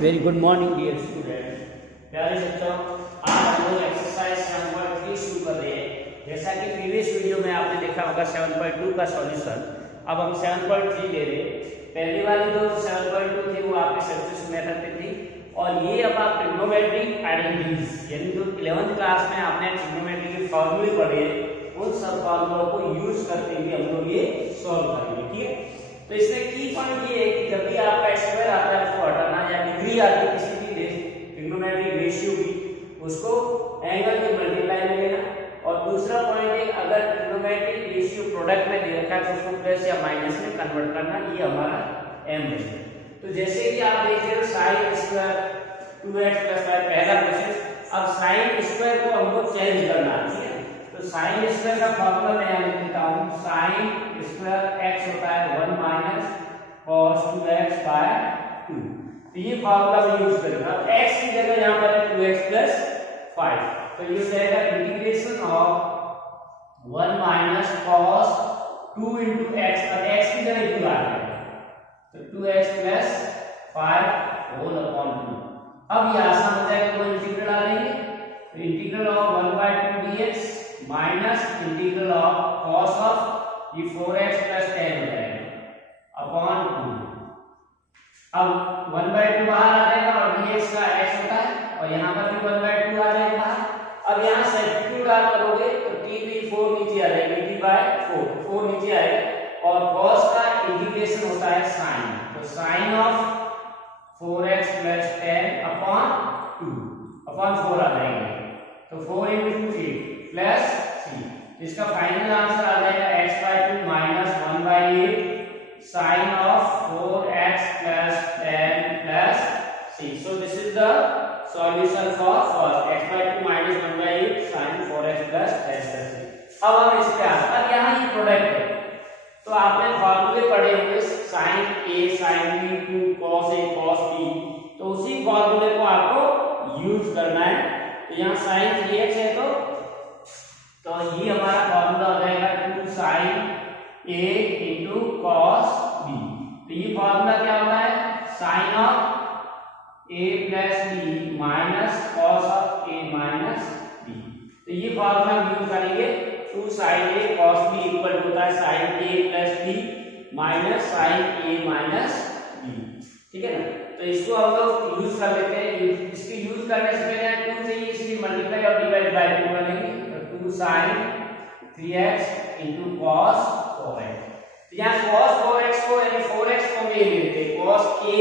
Very good morning dear student. प्यारे बच्चों, आज हम लोग एक्सरसाइज 7.3 शुरू कर रहे हैं। जैसा कि प्रीवियस वीडियो में आपने देखा होगा 7.2 का सॉल्यूशन, अब हम 7.3 ले रहे हैं। पहली वाली जो 7.2 थी वो आपके सब्स्टिट्यूशन मेथड पे थी, और ये अब आप ट्रिग्नोमेट्रिक आइडेंटिटीज यानी जो 11th क्लास में आपने ट्रिग्नोमेट्री के फॉर्मूले पढ़े उन सब फॉर्मूलों को यूज करते हुए हम लोग ये सॉल्व करेंगे। ठीक है, तो इसमें की पॉइंट ये है कि जब भी आपका स्क्वायर आता है उसको हटाना, या डिग्री आती है किसी भी ट्रिग्नोमेट्रिक रेशियो की, उसको एंगल के मल्टीप्लाई में लेना। और दूसरा पॉइंट है, अगर ट्रिग्नोमेट्रिक रेशियो प्रोडक्ट में दे रखा है तो उसको प्लस या माइनस में कन्वर्ट करना, ये हमारा एम है। तो जैसे कि आप देख रहे हो साइन स्क्वायर 2x + 5 पहला क्वेश्चन। अब साइन स्क्वायर को हमको चेंज करना है, ठीक है। तो साइन स्क्वायर का फॉर्मूला मैं यहां लिख देता हूं। साइन स्क्वायर x होता है 1 - cos 2x/2। तो ये फॉर्मूला मैं यूज करूंगा। x की जगह यहां पर है 2x + 5, तो ये हो जाएगा इंटीग्रेशन ऑफ 1 - cos 2 * x, और x की जगह इक्वल आ जाएगा, तो 2x + 5 होल अपॉन 2। अब ये आसान हो जाएगा, तो इंटीग्रल आ जाएंगे। तो integral of 1/2 dx minus integral of cos of ये 4x + 10 हो जाएगा अपॉन 2। अब 1/2 बाहर आ जाएगा और dx का x होता है, और यहाँ पर भी 1/2 आ जाएगा बाहर। अब यहाँ सब्स्टिट्यूट आप करोगे तो t/4 नीचे आ जाएगा, t/4 4 नीचे आएगा, और cos का इंटीग्रेशन होता है sin, तो sin of 4x + 10 upon 2 upon 4 आ जाएगा, तो 4 × 3 प्लस 3। इसका फाइनल आंसर आ जाएगा x/2 - 1/8 sin of 4x + 10 + 6। So this is the solution for first x/2 - 1/8 sin 4x + 10 + 6। अब हम इस पे आते हैं। अब यहाँ ये प्रोडक्ट है, तो आपने फॉर्मूले पढ़े होंगे sin a sin b 2 cos a cos b, तो उसी फॉर्मूले को आपको यूज करना है। तो यहाँ sin 3x है, तो ये हमारा फॉर्मूला हो जाएगा 2 sin a * cos b। तो ये फॉर्मूला क्या होता है, sin of a + b minus cos of a minus b। तो ये फॉर्मूला यूज करेंगे। 2 sin a cos b equal होता है sin a + b minus sin a minus b। ठीक है ना, तो इसको हम लोग यूज कर लेते हैं। इसके यूज करने से पहले 2 चाहिए, इसलिए मल्टीप्लाई और डिवाइड बाय 2 करेंगे, 2 sin 3x * cos 4x। तो यहाँ cos 4x को यानी 4x को ले लेते हैं, cos a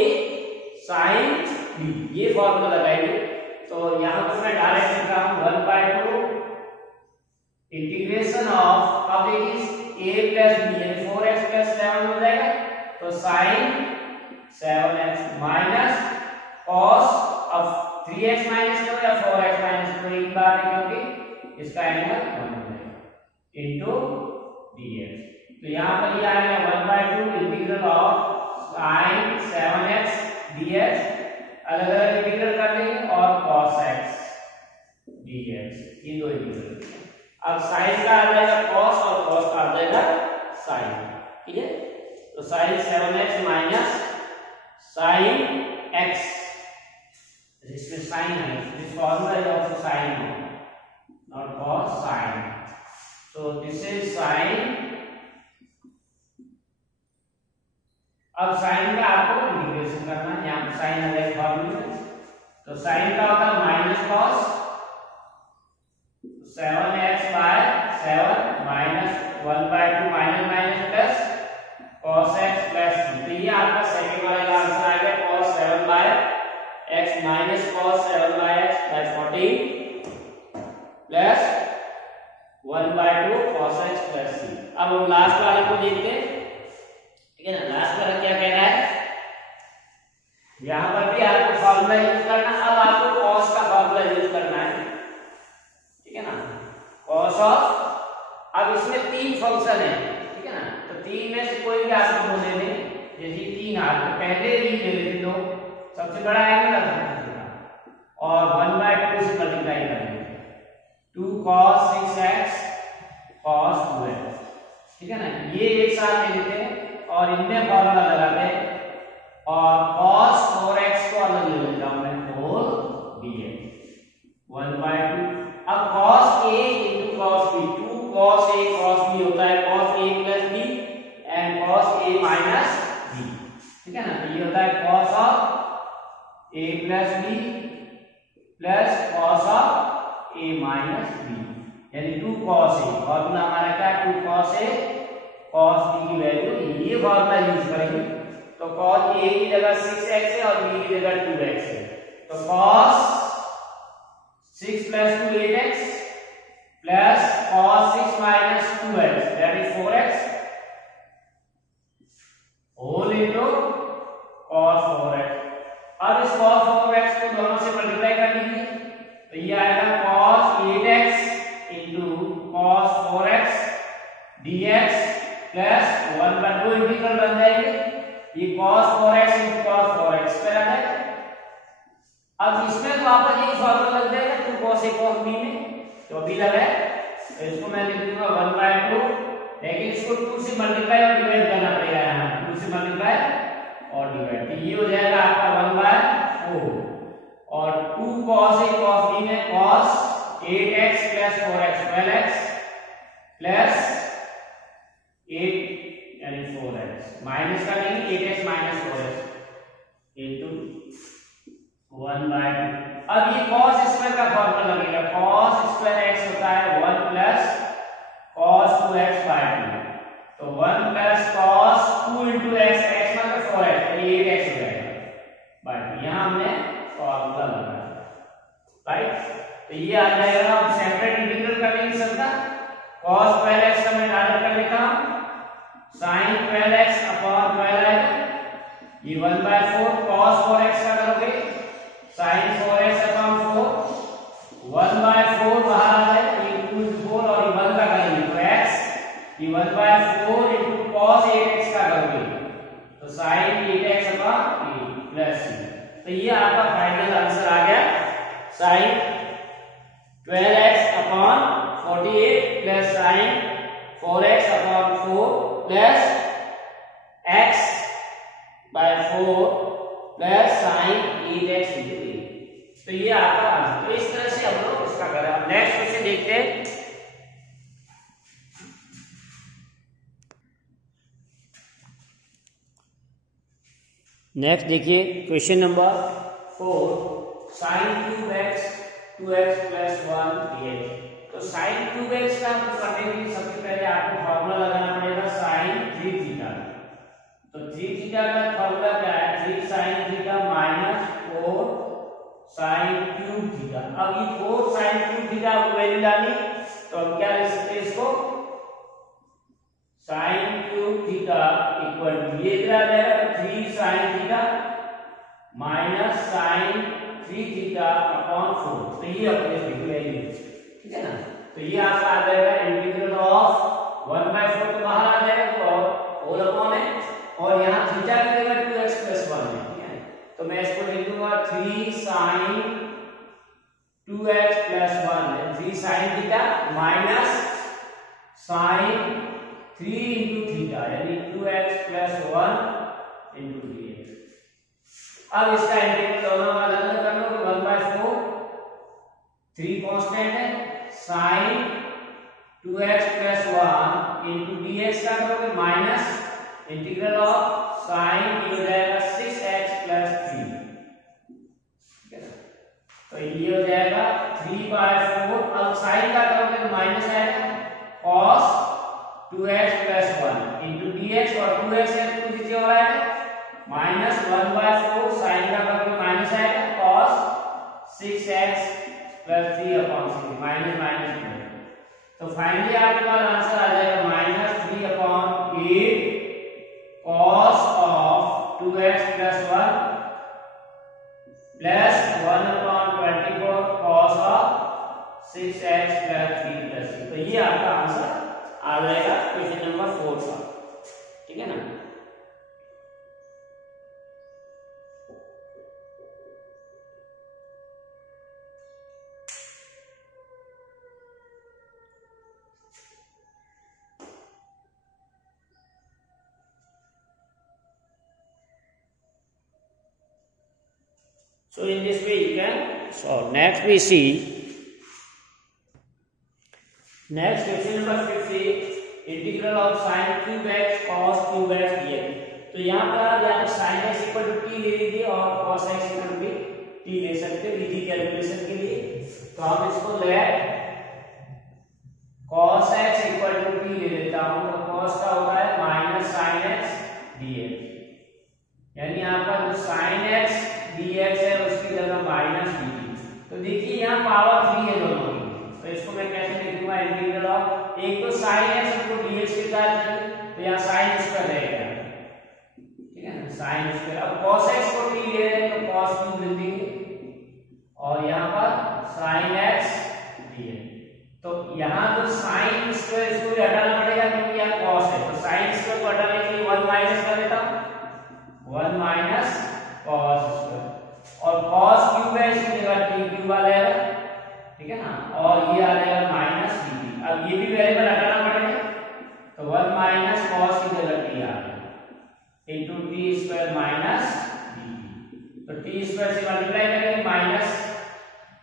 sin b, ये फॉर्मूला लगाएंगे। तो यहाँ पर मैं डायरेक्ट लिख रहा हूँ 1/2 इंटीग्रेशन ऑफ, अब देखिए a + b यानी 4x + 7 हो जाएगा, तो sin 7x minus cos of 3x - 2 या 4x - 2 एक बार है, क्योंकि इसका एंगल 1 हो जाएगा इनटू dx। तो यहाँ पर ये आएगा 1/2 integral of sin 7x dx, अलग अलग इंटीग्रल कर लेंगे, और cos x dx, ये दो इंटीग्रल। अब sin का आ जाएगा cos और cos का आ जाएगा sin। ठीक है, तो sin 7x minus sin x, इसमें sin है, this formula is also sin, not cos sin। So this is sin। अब sin का आपको इंटीग्रेशन करना है, यहाँ पर sin आ जाएगा फॉर्मूला, तो sin का होगा minus cos 7x/7 minus 1/2 minus minus plus cos x plus, तो ये आपका सेकंड वाला आंसर आएगा cos 7/x minus cos 7/x + 14 plus 1/2 cos x + c। अब हम लास्ट वाले को देखते हैं, ठीक है ना। लास्ट वाला क्या कह रहा है, यहां पर भी आपको फॉर्मूला यूज करना। अब आपको cos का फॉर्मूला यूज करना है, ठीक है ना, cos ऑफ, अब इसमें 3 फंक्शन है, ठीक है ना, तो 3 में से कोई भी आपको दो ले लें। यदि 3 आ तो पहले ही ले लेते दो, सबसे बड़ा एंगल और 1/2 से मल्टीप्लाई करेंगे, 2 cos 6x cos 2x, ठीक है ना। ये एक साथ ले लेते हैं और इनमें फॉर्मूला लगाते हैं, और cos 4x को अलग ले लेते हैं। बी होता है cos a plus B and cos a minus B, ठीक है ना। तो ये होता है cos of a plus B plus cos of a minus B, यानी 2 cos a। फॉर्मूला हमारा क्या है, 2 cos a cos b की वैल्यू, ये फॉर्मूला यूज करेंगे। तो cos a की जगह 6x है और b की जगह 2x है, तो cos 6 plus 2 8x plus cos 6 minus 2x that is 4x whole into cos 4x। अब इस cos 4x को दोनों से मल्टीप्लाई कर लीजिए, तो ये आएगा cos 8x into cos 4x dx plus 1 by 2 integral बन जाएगी, ये cos 4x into cos 4x पे आ जाएगा। अब इसमें तो वापस यही फॉर्मूला लग जाएगा 2 cos a cos b में, तो अभी लगा है, तो इसको मैं लिख दूंगा 1 by 2, लेकिन इसको 2 से मल्टीप्लाई और डिवाइड करना पड़ेगा, यहाँ 2 से मल्टीप्लाई और डिवाइड, तो ये हो जाएगा आपका 1 by 4 और 2 cos a cos b में cos 8x plus 4x 12x plus 8 यानी 4x माइनस का नहीं 8x minus 4x into 1 by 2। अब ये cos स्क्वायर का फॉर्मूला लगेगा, cos स्क्वायर x होता है 1 प्लस cos 2x by 2, तो 1 plus cos 2 into x, x मतलब 4x, तो ये 8x हो जाएगा by 2। यहाँ हमने फॉर्मूला लगाया, राइट। तो ये आ जाएगा, हम सेपरेट इंटीग्रल कर लेंगे सबका, cos 12x का मैं डायरेक्ट कर लेता हूँ, sin 12x अपॉन 12 आएगा, ये 1 by 4 cos 4x का करोगे sin 4x अपॉन 4, 1 by 4 बाहर आ जाए, ये 2 into 4 और ये 1 का करेंगे तो x, ये 1 by 4 into cos 8x का करोगे तो sin 8x upon 8 plus c। तो ये आपका फाइनल आंसर आ गया, sin 12x upon 48 plus sin 4x upon 4 plus x by 4 plus sin 8x into 8। तो ये आपका आंसर। तो इस तरह से हम लोग इसका करें। अब नेक्स्ट क्वेश्चन देखते हैं। नेक्स्ट देखिए question number 4, sin 2x 2x plus 1 dx। तो sin 2x का करने के लिए सबसे पहले आपको फॉर्मूला लगाना पड़ेगा sin 3 थीटा। तो 3 थीटा का फॉर्मूला क्या है, 3 sin theta minus 4 sin cube theta. अब ये 4 sin क्यूब थीटा को वैल्यू डाली तो हम क्या लिख सकते हैं इसको, sin cube theta equal to ये इधर आ जाएगा 3 sin theta minus sin 3 theta upon 4। तो ये अपने वैल्यू, ठीक है ना। तो ये आपका आ जाएगा इंटीग्रल ऑफ 1 by 4 तो बाहर आ जाएगा तो होल अपॉन है, और यहाँ थीटा की जगह 2x plus 1 है, ठीक है। तो मैं इसको लिख दूंगा 3 sin 2x plus 1 है, 3 sin theta minus sin 3 into theta यानी 2x plus 1 into dx। अब इसका इंटीग्रल दोनों का अलग कर लो, 1 by 4 3 कांस्टेंट है, sin 2x plus 1 into dx का करोगे माइनस इंटीग्रल ऑफ sin ये हो जाएगा 6x plus 3, ठीक है ना। तो ये हो जाएगा 3 by 4, अब sin का करोगे तो माइनस आएगा cos 2x plus 1 into dx, और 2x है तो कितने हो आएगा माइनस 1 by 4, sin का करोगे माइनस आएगा cos 6x plus 3 upon 6 minus minus में। तो फाइनली आपके पास आंसर आ जाएगा minus 3 upon 8 cos of 2x plus 1 plus 1 upon 24 cos of 6x plus 3 plus 3। तो ये आपका आंसर आ जाएगा क्वेश्चन नंबर 4 का, ठीक है ना। So in this way you can solve. Next we see next question number 50 integral of sine cube X cos cube X dx। तो यहाँ पर या तो sine X equal to T ले लीजिए और cos X equal to T ले सकते हो इजी कैलकुलेशन के लिए। तो हम इसको let cos x equal to T ले लेता हूं। तो cos का होता है माइनस साइन एक्स dx, यानी यहाँ पर जो साइन एक्स dx है उसकी जगह माइनस dt। तो देखिए यहाँ पावर 3 है दोनों की, तो इसको मैं कैसे लिखूंगा इंटीग्रल ऑफ, एक तो साइन एक्स को dx के साथ तो यहाँ साइन स्क्वायर रहेगा, ठीक है ना, साइन स्क्वायर। अब cos x को t ले रहे हैं तो cos क्यूब लिख देंगे और यहाँ पर साइन एक्स dx। तो यहाँ तो साइन स्क्वायर इसको भी हटाना पड़ेगा क्योंकि यहाँ cos है, तो साइन स्क्वायर को हटाने के लिए 1 माइनस कर देता हूँ, 1 माइनस cos स्क्वायर और cos क्यूब है इसकी जगह t क्यूब आ जाएगा, ठीक है ना, और ये आ जाएगा माइनस dt। अब ये भी वेरिएबल हटाना पड़ेगा तो 1 माइनस cos की जगह t आ गया into t square minus dt। तो t स्क्वायर से मल्टीप्लाई करेंगे माइनस,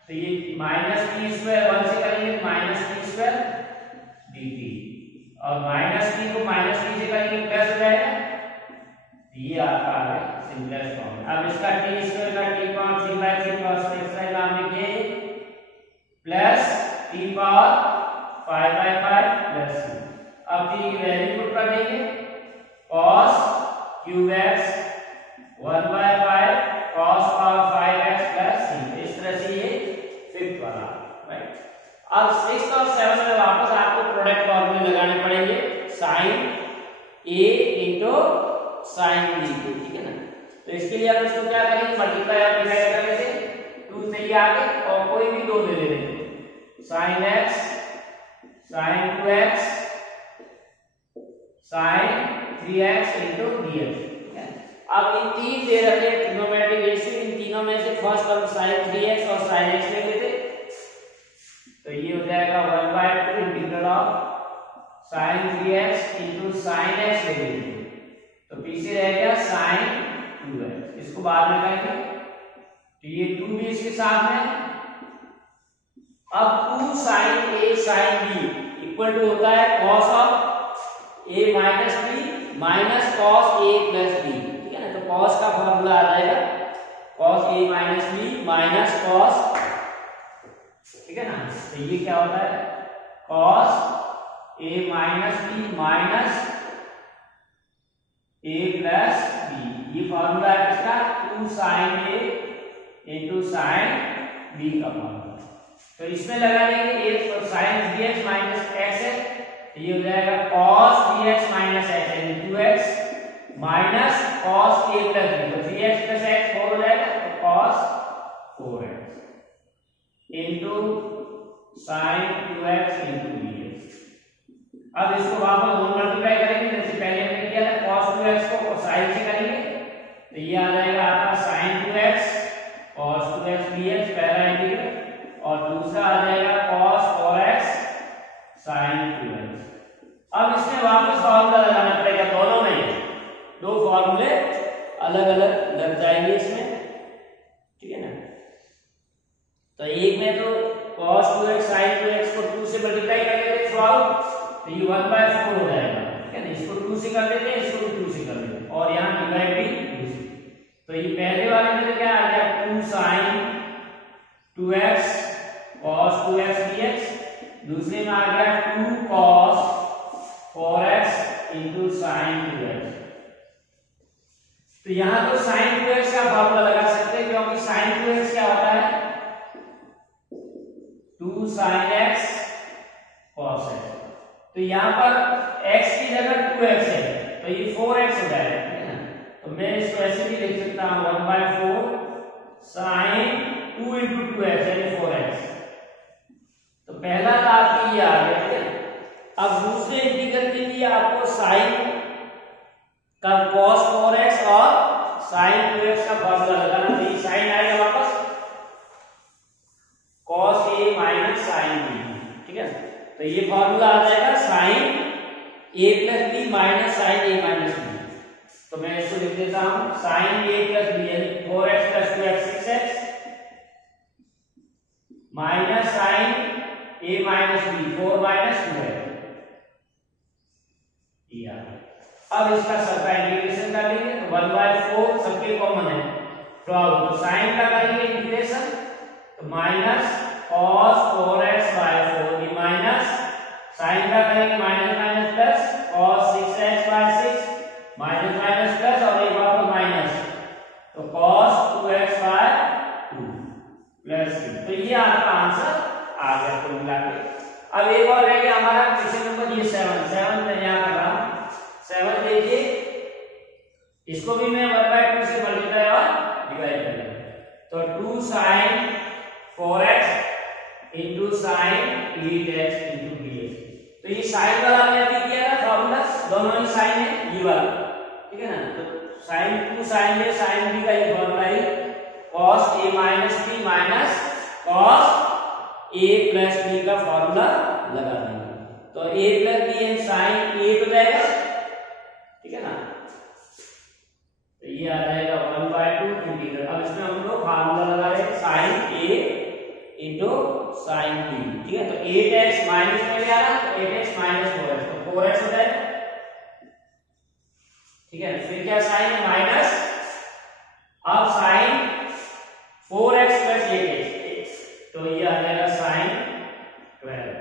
तो ये माइनस टी स्क्वायर 1 से करेंगे माइनस टी स्क्वायर dt और माइनस टी को माइनस टी से करेंगे प्लस हो जाएगा, ये आपका है सिंपलेस्ट फॉर्म। अब इसका टी स्क्वायर का टी पावर 3/3 cos x का हम लिखिए plus T power 5/5 plus c। अब टी की वैल्यू पुट कर देंगे cos cube x 1/5 cos power 5x plus c। इस तरह से ये फिफ्थ वाला, राइट। अब 6th और 7th में वापस आपको प्रोडक्ट फॉर्मूले लगाने पड़ेंगे, sine a into sine b, ठीक है ना। तो इसके लिए हम इसको क्या करेंगे, मल्टीप्लाई और डिवाइड कर लेते 2 से ही आगे और कोई भी 2 ले लेते, sine x sine 2x sine 3x into dx। अब इन तीन दे रखे ट्रिग्नोमेट्रिक रेशियो, इन तीनों में से फर्स्ट हम sin 3x और sin x ले लेते, तो ये हो जाएगा 1/2 integral of sin 3x into sin x ले लेते, तो पीछे रह गया sin 2x, इसको बाद में करेंगे। तो ये 2 भी इसके साथ में, अब 2 sin a sin b equal to होता है cos of a minus b minus cos a plus b, तो cos का फॉर्मूला आ जाएगा cos a minus b minus cos, ठीक है ना। तो ये क्या होता है cos a minus b minus a plus b, ये फॉर्मूला है इसका 2 sin a into sin b का फॉर्मूला। तो इसमें लगा देंगे a और sin dx माइनस x है, तो ये हो जाएगा cos dx माइनस x यानी 2x minus cos a plus b, तो 3x प्लस x 4 हो जाएगा, तो cos 4x into sin 2x into dx। अब इसको वापस दोनों मल्टीप्लाई करेंगे जैसे पहले हमने किया था, cos 2x को sin से करेंगे तो ये आ जाएगा आपका sin 2x cos 2x dx पहला इंटीग्रल, और दूसरा आ जाएगा cos 4x sin 2x। अब इसमें वापस फॉर्मूला लगाना पड़ेगा, दोनों में 2 फॉर्मूले अलग अलग लग जाएंगे इसमें, ठीक है ना। तो एक में तो cos 2x sin 2x को 2 से मल्टीप्लाई कर देते थ्रू आउट, तो ये 1/4 हो जाएगा, ठीक है ना। इसको 2 से कर देते हैं, इसको 2 से कर देते हैं और यहाँ डिवाइड भी 2 से। तो ये पहले वाले में क्या आ गया 2 sin 2x cos 2x dx, दूसरे में आ गया 2 cos 4x into sin 2x। तो यहां तो sin 2x का फॉर्मूला लगा सकते हैं क्योंकि sin 2x क्या होता है 2 sin x cos x, तो यहां पर x की जगह 2x है तो ये 4x हो जाएगा, ठीक है ना। तो मैं इसको ऐसे भी लिख सकता हूं 1/4 sin 2 इनटू 2x यानी 4x। तो पहला तो आपकी ये आ गया, ठीक है। अब दूसरे इंटीग्रल के लिए आपको sin का cos 4x और sin 2x का फॉर्मूला लगाना, तो ये sin आएगा वापस cos a minus sin b, ठीक है। तो ये फॉर्मूला आ जाएगा sin a plus b minus sin a minus b। तो मैं इसको लिख देता हूं sin a प्लस b यानी 4x plus 2x 6x minus sin a minus b 4 minus 2x। ये आ गया। अब इसका सबका इंटीग्रेशन कर लेंगे तो 1/4 सबके कॉमन है 12, तो साइन का करेंगे इंटीग्रेशन तो माइनस cos 4x/4 ये माइनस साइन का करेंगे minus minus plus cos 6x/6 minus minus plus और एक बार माइनस तो cos 2x/2 प्लस 3। तो ये आपका आंसर आ गया कुल मिला के। अब एक और रह गया हमारा क्वेश्चन नंबर ये 7 मैं यहाँ कर रहा हूँ 7 देखिए, इसको भी मैं 1/2 से मल्टीप्लाई और डिवाइड कर लूंगा तो 2 sin 4x into sine 8x into dx। तो ये साइन वाला हमने अभी किया था फॉर्मूला, दोनों ही साइन है ये वाला, ठीक है ना। तो साइन 2 साइन है साइन b का ये फॉर्मूला है cos a minus b minus cos a plus b का फॉर्मूला लगा देंगे तो a प्लस b इन साइन a हो जाएगा, ठीक है ना। तो ये आ जाएगा 1/2 इंटीग्रल। अब इसमें हम लोग फार्मूला लगा रहे हैं sine a into sine b, ठीक है। तो 8x माइनस में ले आना तो 8x माइनस 4x तो 4x हो जाएगा, ठीक है। फिर क्या साइन है माइनस, अब साइन 4x प्लस 8x तो ये आ जाएगा साइन 12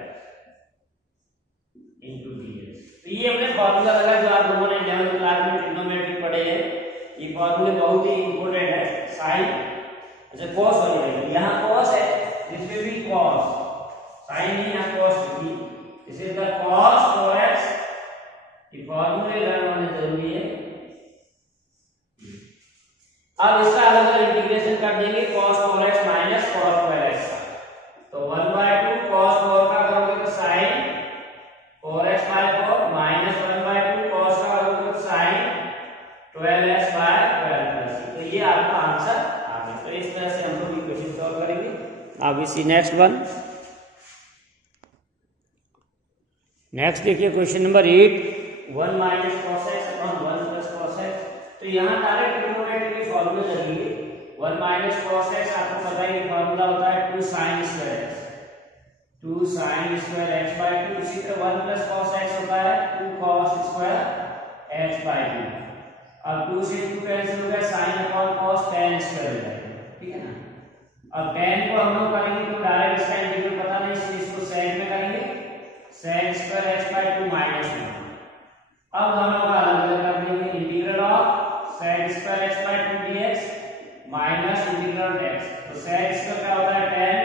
इंटू dx। तो ये हमने फॉर्मूला लगा जो आप लोगों ने 11th क्लास में ट्रिग्नोमेट्री पढ़े हैं, ये फॉर्मूले बहुत ही इंपॉर्टेंट है। साइन अच्छा cos हो जाएगा, यहाँ cos है इसमें भी cos, साइन ही यहाँ cos होगी, इसे का cos 4x ये फॉर्मूले लर्न होने जरूरी है। अब इसका अलग अलग इंटीग्रेशन कर देंगे cos 4x minus cos 12x तो 1/2 cos 4 का करोगे तो sin 4x/4 माइनस 1/2 cos का करोगे तो sin 12x/12 तो ये आपका आंसर आ गया। तो इस तरह से हम लोग ये क्वेश्चन सॉल्व करेंगे। अब इसी नेक्स्ट वन, नेक्स्ट देखिए question number 8 1 minus cos x upon 1 plus cos x। तो यहाँ डायरेक्ट ट्रिग्नोमेट्री के फॉर्मूले लगेंगे। 1 माइनस cos x आपको पता है कि फॉर्मूला होता है 2 sin square x, 2 sin square x/2। इसी तरह 1 प्लस cos x होता है 2 cos स्क्वायर x/2। अब 2 से 2 कैंसिल हो गया sin upon cos tan square हो जाएगा, ठीक है ना। अब tan को हम लोग करेंगे तो डायरेक्ट इसका इंटीग्रल पता नहीं इसलिए इसको sec में करेंगे sec स्क्वायर x/2 माइनस 1। अब हम लोग अलग अलग कर देंगे integral of sec square x/2 dx minus integral x। तो sec स्क्वायर क्या होता है tan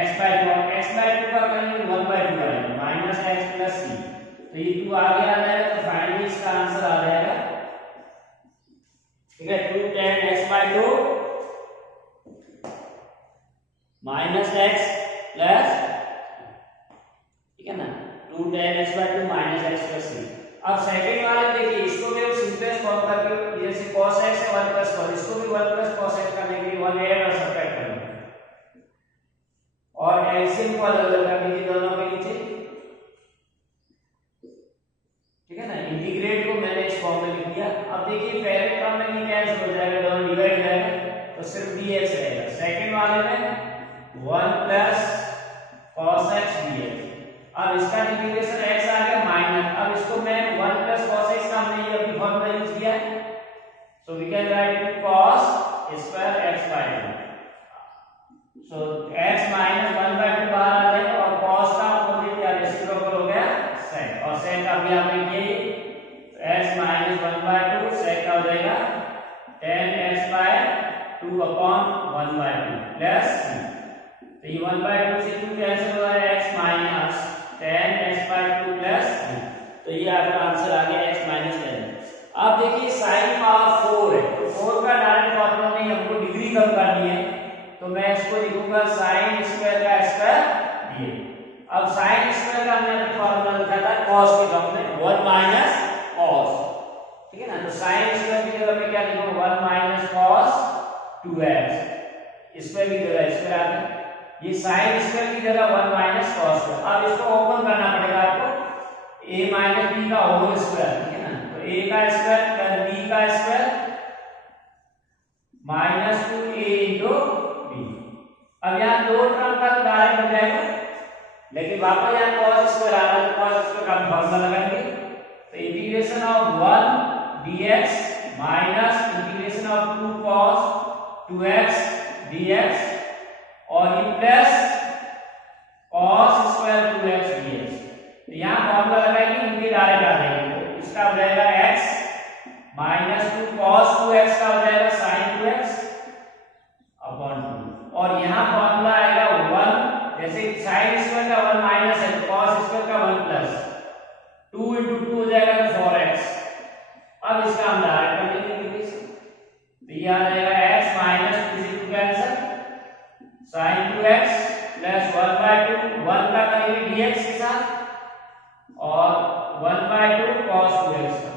x/2 x/2 का करेंगे 1/2 करेंगे माइनस x प्लस c तो ये 2 आगे आ जाएगा तो फाइनली इसका आंसर आ जाएगा, ठीक है 2 tan x/2 minus x plus, ठीक है ना 2 tan x/2 minus x plus c। अब सेकंड वाले देखिए इसको भी हम सिंपलेस्ट फॉर्म करके जैसे cos x है 1 प्लस cos, इसको भी 1 प्लस cos x करने के लिए 1 ऐड और सब्ट्रैक्ट करना और एलसीएम को अलग अलग कर दीजिए दोनों के नीचे, ठीक है ना। इंटीग्रेट को मैंने इस फॉर्म में लिख दिया। अब देखिए पहले टर्म में ये कैंसिल हो जाएगा, दोनों डिवाइड हो जाएगा तो सिर्फ dx रहेगा। सेकंड वाले में 1 प्लस cos x dx। अब इसका इंटीग्रेशन x आ गया माइनस, अब इसको मैं 1 प्लस cos x का हमने ये अभी फॉर्मूला यूज किया है so we can write cos square x/2 so x minus 1/2 बाहर आ जाएगा और cos का अपोजिट क्या रेसिप्रोकल हो गया sec और sec का भी आपने किया तो x माइनस 1/2 sec का हो जाएगा tan x/2 अपॉन 1/2 प्लस तो ये 1/2 से 2 कैंसिल हो रहा है x minus tan x/2 plus तो ये आपका आंसर आ गया x माइनस 10। अब देखिए sin पावर 4 है तो 4 का डायरेक्ट फॉर्मूला नहीं, हमको डिग्री कम करनी है तो मैं इसको लिखूंगा sin स्क्वायर का स्क्वायर dx। अब sin स्क्वायर का हमने फॉर्मूला लिखा था cos के टर्म में 1 माइनस cos, ठीक है ना। तो sin स्क्वायर की जगह पे क्या लिखूंगा 1 माइनस cos 2x स्क्वायर की जगह स्क्वायर आ गया, ये sin स्क्वायर की जगह 1 माइनस cos स्क्वायर। अब इसको ओपन करना पड़ेगा आपको a माइनस b का होल स्क्वायर, ठीक है ना। तो a का स्क्वायर प्लस b का square minus 2a into b। अब यहाँ दो टर्म का तो डायरेक्ट हो जाएगा लेकिन वापस यहाँ cos स्क्वायर आ रहा है तो cos स्क्वायर का फॉर्मूला लगाएंगे तो इंटीग्रेशन 2x dx और ये plus cos square 2x dx। तो यहाँ फॉर्मूला लगाएंगे, इनके डायरेक्ट आ जाएंगे। तो इसका हो जाएगा x माइनस 2 cos 2x का हो जाएगा sin 2x अपॉन 2 और यहाँ फॉर्मूला आएगा 1, जैसे sin स्क्वायर का 1 माइनस है तो cos स्क्वायर का 1 प्लस 2 इंटू 2 हो जाएगा तो 4x। अब इसका हम डायरेक्ट कर लेंगे, तो ये आ जाएगा x माइनस 2 से 2 कैंसिल sin 2x प्लस 1/2 1 का करेंगे dx के साथ और 1/2 cos 2x का।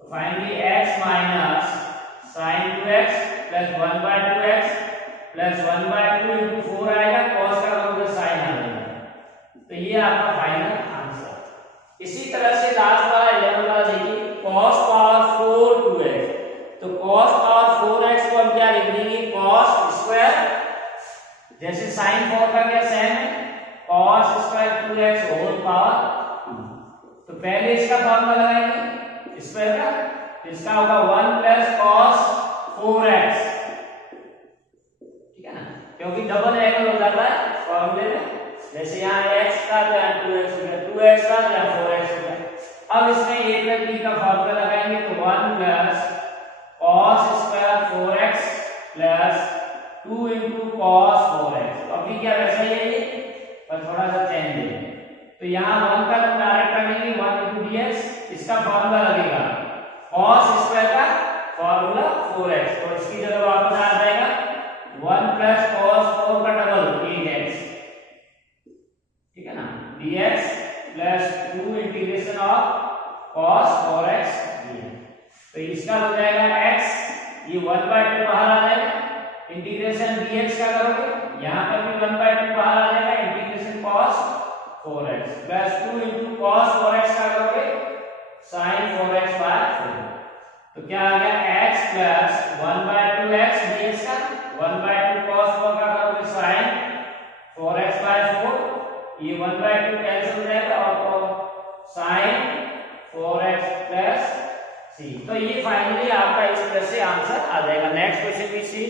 तो finally x minus sin 2x plus 1/2x plus 1/2 into 4 आएगा, cos का मतलब sin आ जाएगा। तो ये आपका फाइनल आंसर। इसी तरह से लास्ट वाला 11 वाला देखिए, cos पावर 4 2x। तो cos पावर 4x को हम क्या लिख देंगे, cos स्क्वायर, जैसे sin 4 का क्या सेम है, cos square 2x whole power 2। तो पहले इसका फॉर्मूला लगाएंगे स्क्वायर का, तो इसका होगा 1 प्लस cos 4x, ठीक है ना, क्योंकि डबल एंगल हो जाता है फॉर्मूले में, जैसे यहाँ x का तो यहाँ 2x हो गया, 2x का तो यहाँ 4x हो गया। अब इसमें a प्लस b का फॉर्मूला लगाएंगे तो 1 plus cos square 4x plus 2 into cos 4x। अभी क्या वैसा ही है ये, पर थोड़ा सा चेंज है। तो यहाँ 1 का तो डायरेक्ट कर लेंगे 1 इंटू dx, इसका फॉर्मूला लगेगा cos स्क्वायर का फॉर्मूला 4x, तो इसकी जगह वापस आ जाएगा 1 प्लस cos 4 का डबल 8x, ठीक है ना, dx plus 2 integration of cos 4x dx। तो इसका हो जाएगा x, ये 1/2 बाहर आ जाएगा, इंटीग्रेशन dx का करोगे, यहाँ पर भी 1/2 बाहर आ जाएगा, integration cos 4x plus 2 into cos 4x का करोगे sin 4x बाय 4। तो क्या आ गया x प्लस 1/2x dx का 1/2 cos 4 का करोगे sin 4x बाय 4, ये 1/2 कैंसिल हो जाएगा और sin 4x प्लस c। तो ये फाइनली आपका इस तरह से आंसर आ जाएगा। नेक्स्ट क्वेश्चन भी सी,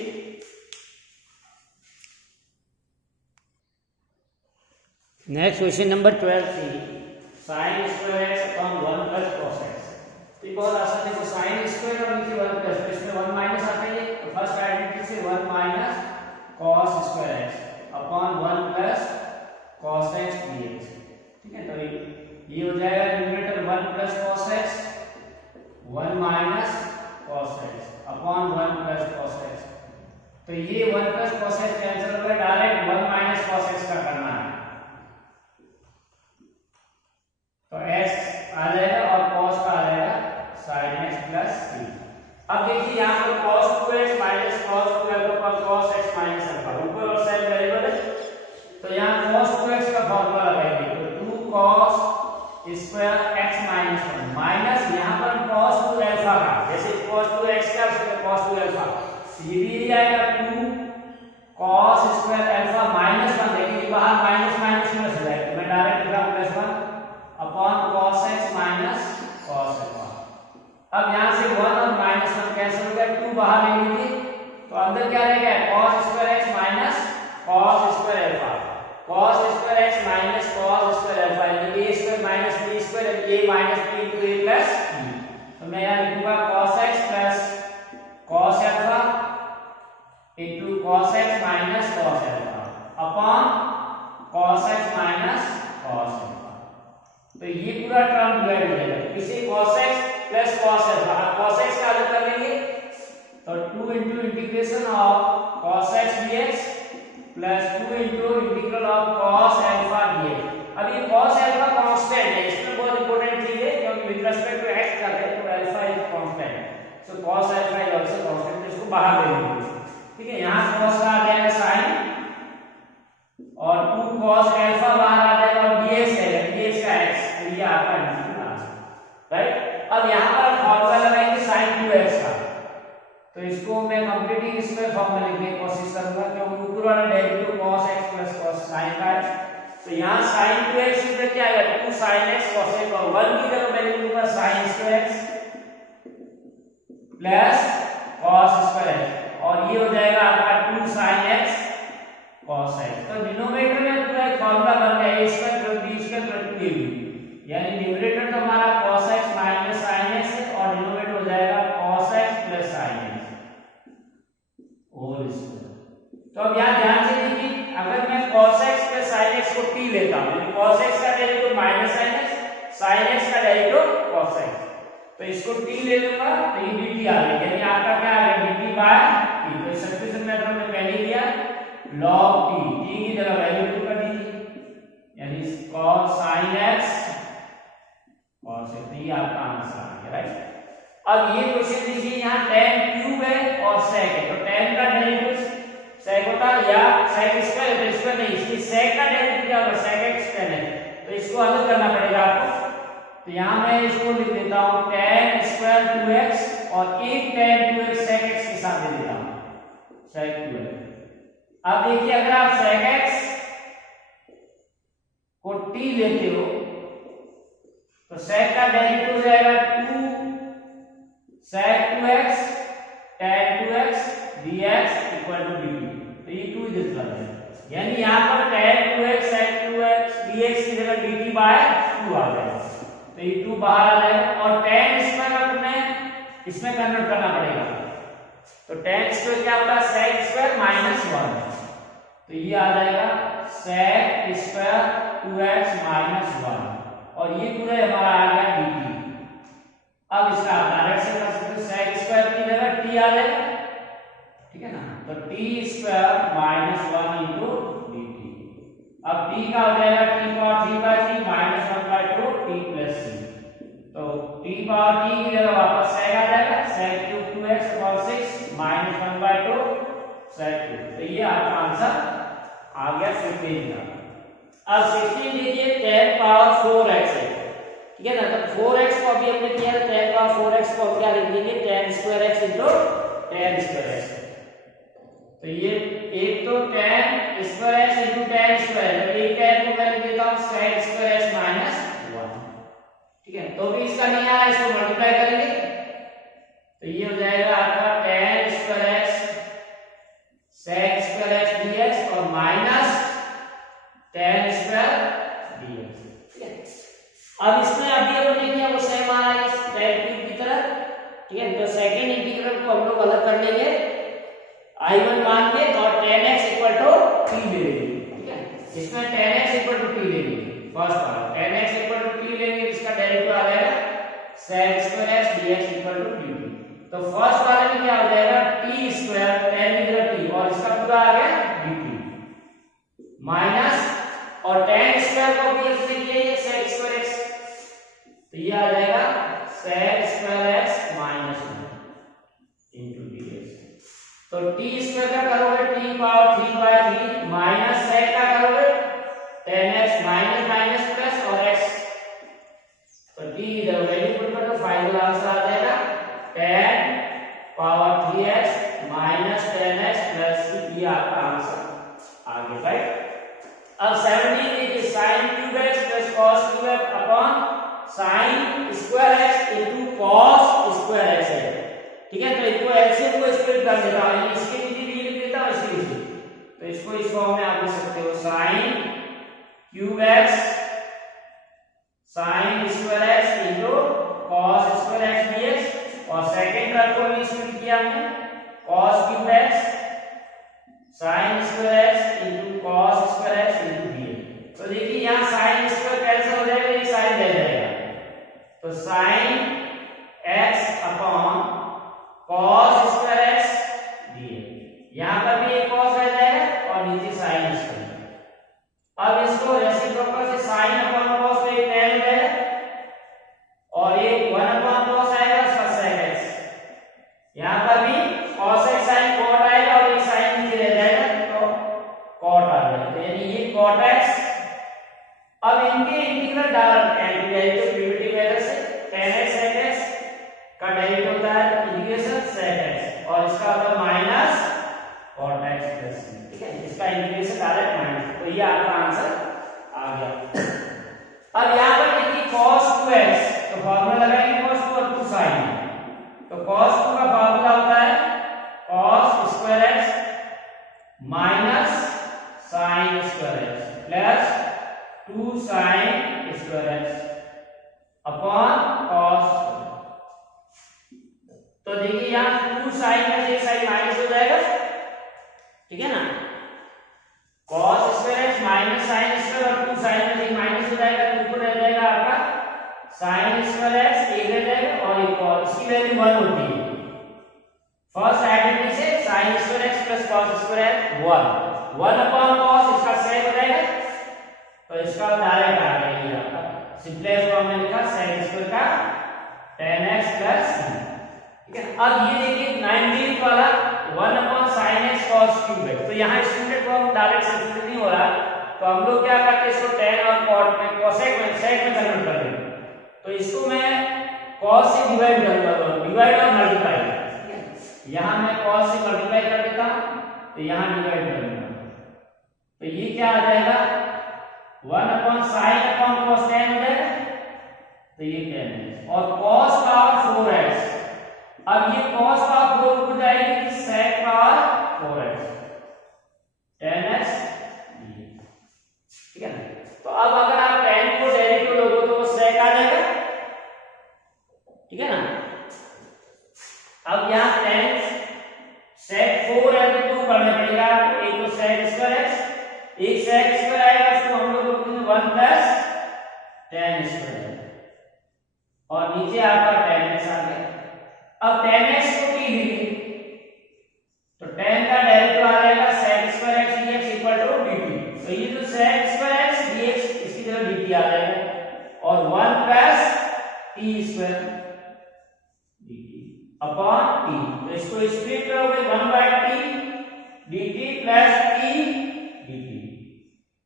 नेक्स्ट क्वेश्चन नंबर 12 सी, sin square x upon 1 plus cos x। तो ये बहुत आसान है, तो sin स्क्वायर और नीचे 1 प्लस, तो इसमें 1 माइनस आता है, तो फर्स्ट आइडेंटिटी से 1 minus cos square x upon 1 plus cos x dx, ठीक है। तो ये हो जाएगा numerator 1 plus cos x 1 minus cos x upon 1 plus cos x। तो ये 1 प्लस cos x कैंसिल हो गया, डायरेक्ट 1 माइनस cos x का करना है, तो x आ जाएगा और cos का आ जाएगा sin x प्लस c। अब देखिए यहाँ पर cos 2x माइनस cos 2 पर cos x माइनस अल्फा, ऊपर और साइड वेरिएबल है, तो यहाँ cos 2x का फॉर्मूला लगाएंगे, तो 2 cos square x minus 1 minus यहाँ पर cos 2 अल्फा का, जैसे cos 2 x का cos 2 अल्फा, ये भी आएगा 2 cos स्क्वायर अल्फा माइनस 1, देखिए बाहर माइनस माइनस प्लस हो जाएगा, मैं डायरेक्ट लिखा plus 1 upon cos x minus cos alpha. अब यहाँ से 1 और माइनस 1 कैंसिल हो गया, 2 बाहर ले लीजिए, तो अंदर क्या रहेगा cos square x minus cos square alpha, cos square x minus cos square alpha, यानी a square minus b square, a minus b into a plus b। तो मैं यहाँ लिखूंगा cos x plus cos alpha into cos x minus cos alpha upon cos x minus cos alpha. तो ये पूरा term divide हो जाएगा, इसे cos x plus cos alpha, cos x का अलग कर लेंगे, तो 2 into integration of cos x dx plus 2 into integral of cos alpha dx। अब ये cos अल्फा कांस्टेंट है, इसमें बहुत इंपॉर्टेंट चीज है, क्योंकि विद रिस्पेक्ट टू x कर रहे हैं तो alpha is constant, so cos alpha is also constant, तो इसको बाहर ले लेंगे, ठीक है। यहाँ cos का आ जाएगा sin और 2 cos अल्फा बाहर आ जाएगा और dx है, dx का x, तो ये आपका आंसर, राइट। अब यहाँ पर फॉर्मूला लगाएंगे sin 2x का, तो इसको मैं कंप्लीटली स्क्वायर फॉर्म में लिखने की कोशिश करूंगा, क्योंकि ऊपर वाला derivative cos x plus cos sin का है, तो यहाँ sin 2x इधर क्या आएगा 2 sin x cos x, और 1 की जगह मैं लिखूंगा sin square x plus cos square x और ये हो जाएगा आपका 2 sin x cos x। तो डिनोमिनेटर में पूरा एक फॉर्मूला बन गया a square plus b square plus 2ab, यानी न्यूमरेटर तो हमारा cos x minus sin x है और डिनोमिनेटर हो जाएगा cos x plus sin x whole square. तो अब यहाँ ध्यान से देखिए, अगर मैं cos x plus sin x को t लेता हूँ, यानी cos x का derivative minus sin x, sin x का डेरिवेटिव cos x, तो इसको t ले लूंगा तो ये dt आ गया, यानी आपका क्या आ गया dt बाय t। तो सब्स्टिट्यूशन मेथड में पहले दिया log t की जगह वैल्यू पुट कर दीजिए, यानी cos sin x cos x, तो ये आपका आंसर आ गया, राइट। अब ये क्वेश्चन देखिए, यहाँ tan क्यूब है और sec है, तो tan का डेरिवेटिव sec होता है या sec स्क्वायर, तो स्क्वायर नहीं, इसलिए sec का डेरिवेटिव क्या होगा sec x tan है, तो इसको अलग करना पड़ेगा आपको। तो यहाँ मैं इसको लिख देता हूँ tan स्क्वायर 2x और एक tan 2x sec x के साथ दे देता हूँ sec 2x। अब देखिए, अगर आप sec x को t लेते हो तो sec का डेरिवेटिव हो जाएगा 2 sec 2x tan 2x dx equal to dt, तो ये 2 इधर चला जाएगा, यानी यहाँ पर tan 2x sec 2x dx की जगह dt बाय 2 आ जाएगा, तो ये 2 बाहर आ जाएगा और tan स्क्वायर अपने इसमें कन्वर्ट करना पड़ेगा, तो tan स्क्वायर क्या होता है sec स्क्वायर माइनस 1, तो ये आ जाएगा sec स्क्वायर 2x माइनस 1 और ये पूरा हमारा आ गया dt। अब इसका आप डायरेक्ट से कर सकते हो, sec स्क्वायर की जगह t आ जाएगा, ठीक है ना, तो t square minus 1 into dt। अब t का हो जाएगा t power 3 by 3 minus 1 by 2 t plus c, तो t पावर t की जगह वापस sec आ जाएगा, sec cube 2x upon 6 minus 1 by 2 sec cube, तो ये आपका आंसर आ गया 15 का। अब 16 देखिए tan पावर 4x है, ठीक है ना, तो 4x को अभी हमने किया tan पावर 4x को क्या लिख देंगे tan square x into tan square x, तो ये एक तो tan square x into tan square, तो एक tan को मैं लिख देता हूं sec स्क्वायर x माइनस 1, ठीक है। तो भी इसका नहीं आ रहा, इसको मल्टीप्लाई करेंगे तो ये हो जाएगा आपका tan square x sec square x dx और माइनस tan स्क्वायर dx, ठीक है। अब इसमें अभी हमने किया वो सेम आ रहा है tan क्यूब की तरह, ठीक है, तो सेकंड इंटीग्रल को हम लोग अलग कर लेंगे I1 मान के और tan x equal to t ले लेंगे, ठीक है, इसमें tan x equal to t ले लेंगे, फर्स्ट वाला tan x equal to t लेंगे, इसका डेरिवेटिव आ जाएगा sec square x dx equal to dt, तो फर्स्ट वाले में क्या हो जाएगा t स्क्वायर tan की जगह t और इसका पूरा आ गया dt माइनस और tan स्क्वायर को भी इसने किया ये sec स्क्वायर x, तो ये आ जाएगा sec square x minus 1 into dx, तो t स्क्वायर का करोगे t power 3 by 3 minus sec का करोगे tan x minus minus plus और x, तो t इधर वैल्यू पुट कर दो, फाइनल आंसर आ जाएगा tan power 3x minus tan x plus ये आपका आंसर आ गया, राइट। अब 17 देखिए sin cube x plus cos cube x upon sin square x into cos square x है, ठीक है, तो इसको एलसीएम को स्प्लिट कर देता हूं, इसके नीचे भी लिख देता हूं, इसके नीचे, तो इसको इस फॉर्म में आप लिख सकते हो sin cube x sin square x into cos square x dx और सेकंड टर्म को भी स्प्लिट किया हमने cos cube x sin square x into cos square x into dx, तो देखिए यहां sin स्क्वायर कैंसिल हो जाएगा, ये sin रह जाएगा, तो sin x upon cos square x dx, यहां पर भी एक cos रह जाएगा और नीचे sin स्क्वायर। अब इसको रेसिप्रोकल से sin अपॉन cos पे एक tan रहेगा और एक 1 अपॉन cos आएगा उसका sec x, यहां पर भी cos x sin cot आएगा और एक sin नीचे रह जाएगा तो cot आ जाएगा, यानी ये cot x। अब इनके integral direct anti derivative primitive method से tan x sec x का डेरिवेटिव होता है इंटीग्रेशन sec x और इसका होता है minus cot x plus c, ठीक है, इसका इंटीग्रेशन डायरेक्ट माइनस, तो ये आपका आंसर आ गया। अब यहां पर देखिए cos 2x, तो फार्मूला लगाएंगे cos 2 और 2 sin, तो cos 2 का फार्मूला होता है साइन स्क्वायर एक्स एक रह जाएगा और एक और, इसकी वैल्यू 1 होती है। फर्स्ट आइडेंटिटी से sine square x plus cos square x 1 upon cos, इसका सेक हो जाएगा तो इसका डायरेक्ट आ गया ये आपका सिंपलेस्ट फॉर्म में लिखा साइन स्क्वायर का tan x प्लस, ठीक है। अब ये देखिए 90 वाला 1 upon sin x cos cube है, तो यहाँ स्टूडेंट को हम डायरेक्ट सब्स्टिट्यूट नहीं हो रहा, तो हम लोग क्या करते हैं इसको tan और cot में cosec में sec में कन्वर्ट कर देंगे। तो इसको मैं cos से डिवाइड करूंगा, डिवाइड और मल्टीप्लाई, ठीक है। यहाँ मैं cos से मल्टीप्लाई कर देता हूँ तो यहाँ डिवाइड कर दूंगा, तो ये क्या आ जाएगा 1 upon sin upon cos tan हो जाएगा, तो ये tan है और cos पावर 4x। अब ये cos पावर 4 हो जाएगी sec power 4x tan x, ठीक है ना। तो अब अगर आप tan को डेरिवेटिव लोगे तो sec आ जाएगा, ठीक है ना। अब यहाँ tan sec 4 है तो 2 करना पड़ेगा आपको, एक तो sec स्क्वायर x, एक sec स्क्वायर आएगा उसको हम लोग 1 प्लस tan स्क्वायर और नीचे आपका tan x आ गया। अब tan x को t लिखिए तो tan का डेरिवेटिव आ जाएगा sec square x dx equal to dt, तो ये जो sec स्क्वायर x dx इसकी जगह dt आ जाएगा और 1 plus t square dt upon t, तो इसको स्प्लिट करोगे 1/t dt plus t dt,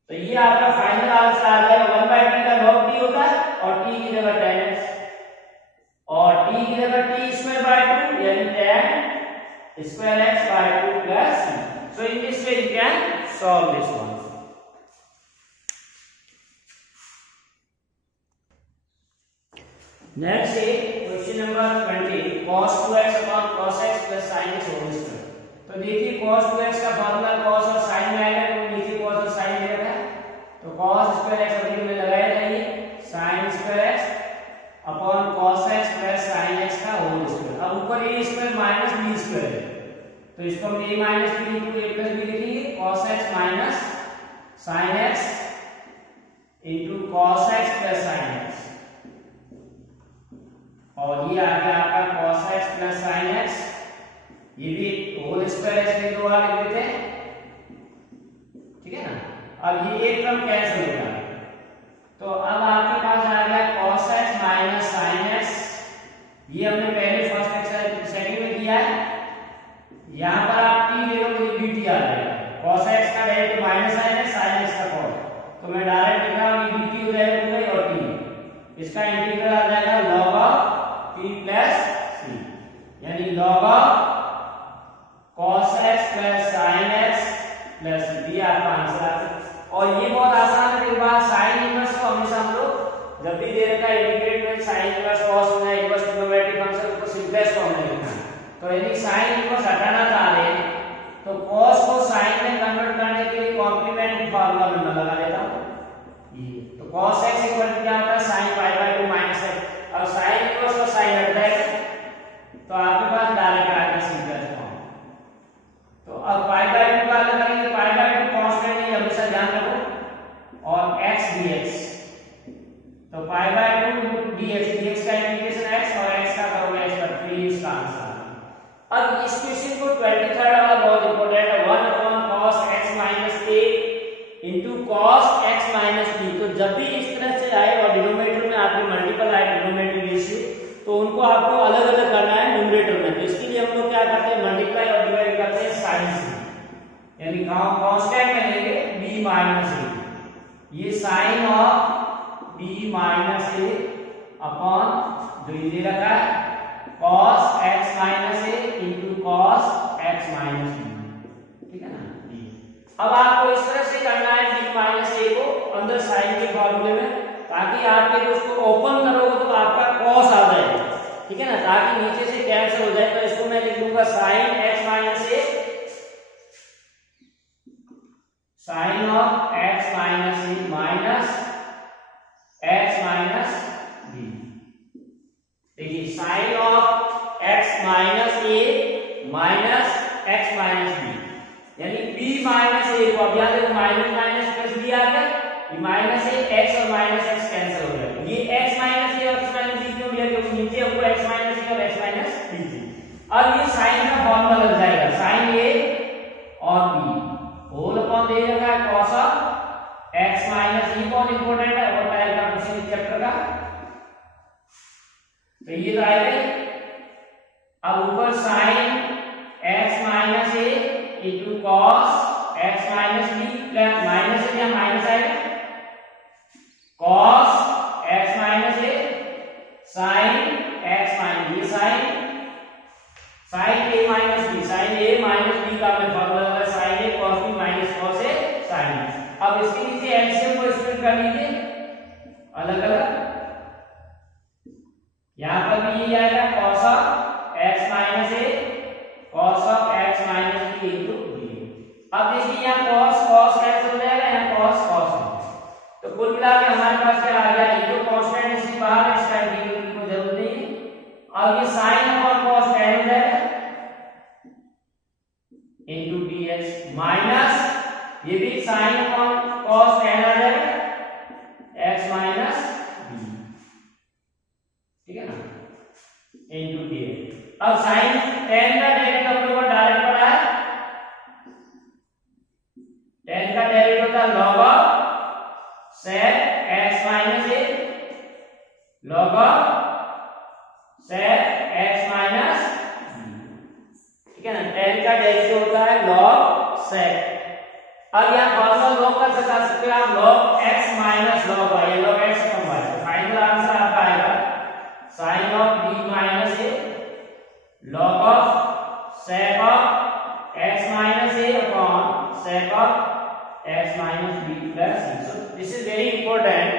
तो ये आपका फाइनल आंसर आ जाएगा 1/t का log t होता है और t की जगह tan x और t की जगह t स्क्वायर बाय 2 यानी tan square x by 2 plus c. So in this way you can solve this one. Next is question number 20 cos 2x upon cos x plus sin x whole square. तो देखिए cos 2x का formula cos और sin में आएगा, तो नीचे cos और sin दे रखा है, तो cos स्क्वायर x अभी में लगाया जाइए sin square x upon cos x plus sin x का होल स्क्वायर। अब ऊपर a square minus b square है तो इसको हम a minus b into a plus b लिखेंगे, cos x minus sin x into cos x plus sin x और ये आ गया आपका cos x plus sin x, ये भी होल स्क्वायर है इसलिए 2 बार लिख देते हैं, ठीक है ना। अब ये एक टर्म कैंसिल हो गया तो अब आपके पास आ गया cos x minus sin x, ये हमने पहले फर्स्ट एक्सरसाइज सेकंड में किया है। यहां पर आप t ले लो तो dt आ जाएगा, cos x का direct minus sin x, sin x का cos, तो मैं डायरेक्ट लिख रहा हूं dt हो जाएगा पूरा और t, इसका इंटीग्रल आ जाएगा log of t plus c यानी log of cos x plus sin x plus c, ये आपका आंसर आ गया। और ये बहुत आसान है, एक बार साइन इनवर्स को हमेशा हम लोग जब भी दे रखा है इंटीग्रेट में साइन इनवर्स cos होना है इनवर्स ट्रिग्नोमेट्रिक फंक्शन को सिंपलेस्ट फॉर्म में लिखना है, तो यदि साइन इनवर्स हटाना चाह रहे हैं तो cos को sin में कन्वर्ट करने के लिए कॉम्प्लीमेंट्री फार्मूला में मैं लगा देता हूं ये, तो cos x इक्वल टू क्या होता है sin pi by 2 minus x, अब साइन इनवर्स और साइन हट जाएगा तो आपके पास डायरेक्ट आ गया सिंपलेस्ट फॉर्म। तो अब पाई बाय 2 का अलग करेंगे, पाई बाय 2 कांस्टेंट है हमेशा ध्यान रखो और x dx, तो पाई बाय 2 dx, dx का इंटीग्रेशन x और x का करोगे x पर, तो ये इसका आंसर। अब इस क्वेश्चन को 23rd वाला बहुत इंपॉर्टेंट है, 1 upon cos x minus a into cos x minus b, तो जब भी इस तरह से आए और डिनोमिनेटर में आपके मल्टीपल आए डिनोमिनेटर रेशियो, तो उनको आपको अलग अलग करना है न्यूमरेटर में, तो इसके लिए हम लोग क्या करते हैं मल्टीप्लाई और डिवाइड करते हैं साइन से, यानी कांस्टेंट में लेंगे b माइनस a, ये sine of b minus a upon जो ये रखा है cos x minus a into cos x minus b, ठीक है ना। अब आपको इस तरह से करना है b माइनस a को अंदर साइन के फॉर्मूले में, ताकि आपके जो उसको ओपन करोगे तो आपका cos आ जाएगा, ठीक है ना, ताकि नीचे से कैंसिल हो जाए। तो इसको मैं लिख दूंगा sin x minus a sine of x minus a minus x minus b, देखिए sine of x minus a minus x minus b, यानी b माइनस a को अब यहां देखो माइनस माइनस प्लस b आ गया, ये माइनस a x और माइनस x कैंसिल हो गया, ये x माइनस a और तो ये तो आएगा ही। अब ऊपर sine x minus A into cos x minus B plus minus है, यहाँ माइनस आएगा, cos x minus A sine x minus, ये sine A minus B, sine A minus B का मैं फॉर्मूला होगा sine A cos B minus cos A sine B. अब इसके नीचे एलसीएम को स्प्लिट कर लीजिए अलग अलग, यहां पर भी ये आएगा cos of x minus A cos of x minus B into B. अब देखिए यहाँ cos cos कैंसिल हो जाएगा, यहाँ cos cos है, तो कुल मिला के हमारे पास क्या आ गया, ये जो कांस्टेंट इसके बाहर है इसका इंटीग्रल को जरूरत नहीं है। अब ये sin अपॉन cos tan हो जाएगा इंटू dx माइनस ये भी sin अपॉन cos tan आ जाएगा x माइनस b, ठीक है ना, इंटू dx। अब sin tan का डेरिवेटिव हम लोगों को डायरेक्ट पढ़ा है, tan का डेरिवेटिव होता है log of sec x minus a log of sec x minus b, ठीक है ना, tan का डेरिवेटिव होता है log sec। अब यहाँ फॉर्मूला log का सका सकते हो आप log x minus log y, log x upon y, तो फाइनल आंसर आपका आएगा sin of b minus a log of sec of x minus a upon sec of x minus b plus c। So this is very important.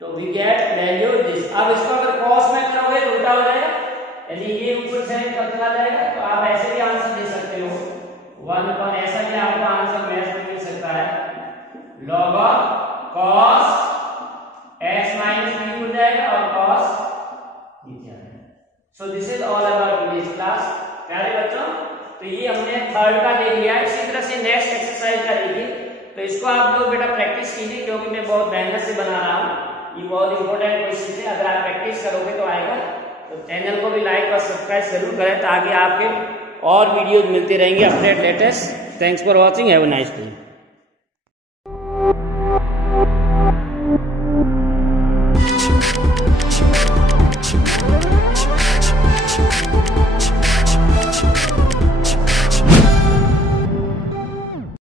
तो we get value this। अब इसको अगर cos में करोगे तो उल्टा हो जाएगा, यदि ये ऊपर से चला जाएगा तो आप ऐसे भी आंसर दे सकते हो 1 पर, ऐसा भी आपका आंसर मैच में मिल सकता है log of cos x minus b हो जाएगा और cos नीचे आ जाएगा। So this is all about today's class। प्यारे बच्चों, तो ये हमने थर्ड का देख लिया। इसी तरह से नेक्स्ट एक्सरसाइज का देखिए, तो इसको आप लोग बेटा प्रैक्टिस कीजिए क्योंकि मैं बहुत मेहनत से बना रहा हूँ, ये बहुत इंपॉर्टेंट क्वेश्चन है। अगर आप प्रैक्टिस करोगे तो आएगा। तो चैनल को भी लाइक और सब्सक्राइब जरूर करें ताकि आपके और वीडियोज मिलते रहेंगे update latest. Thanks for watching, have a nice day.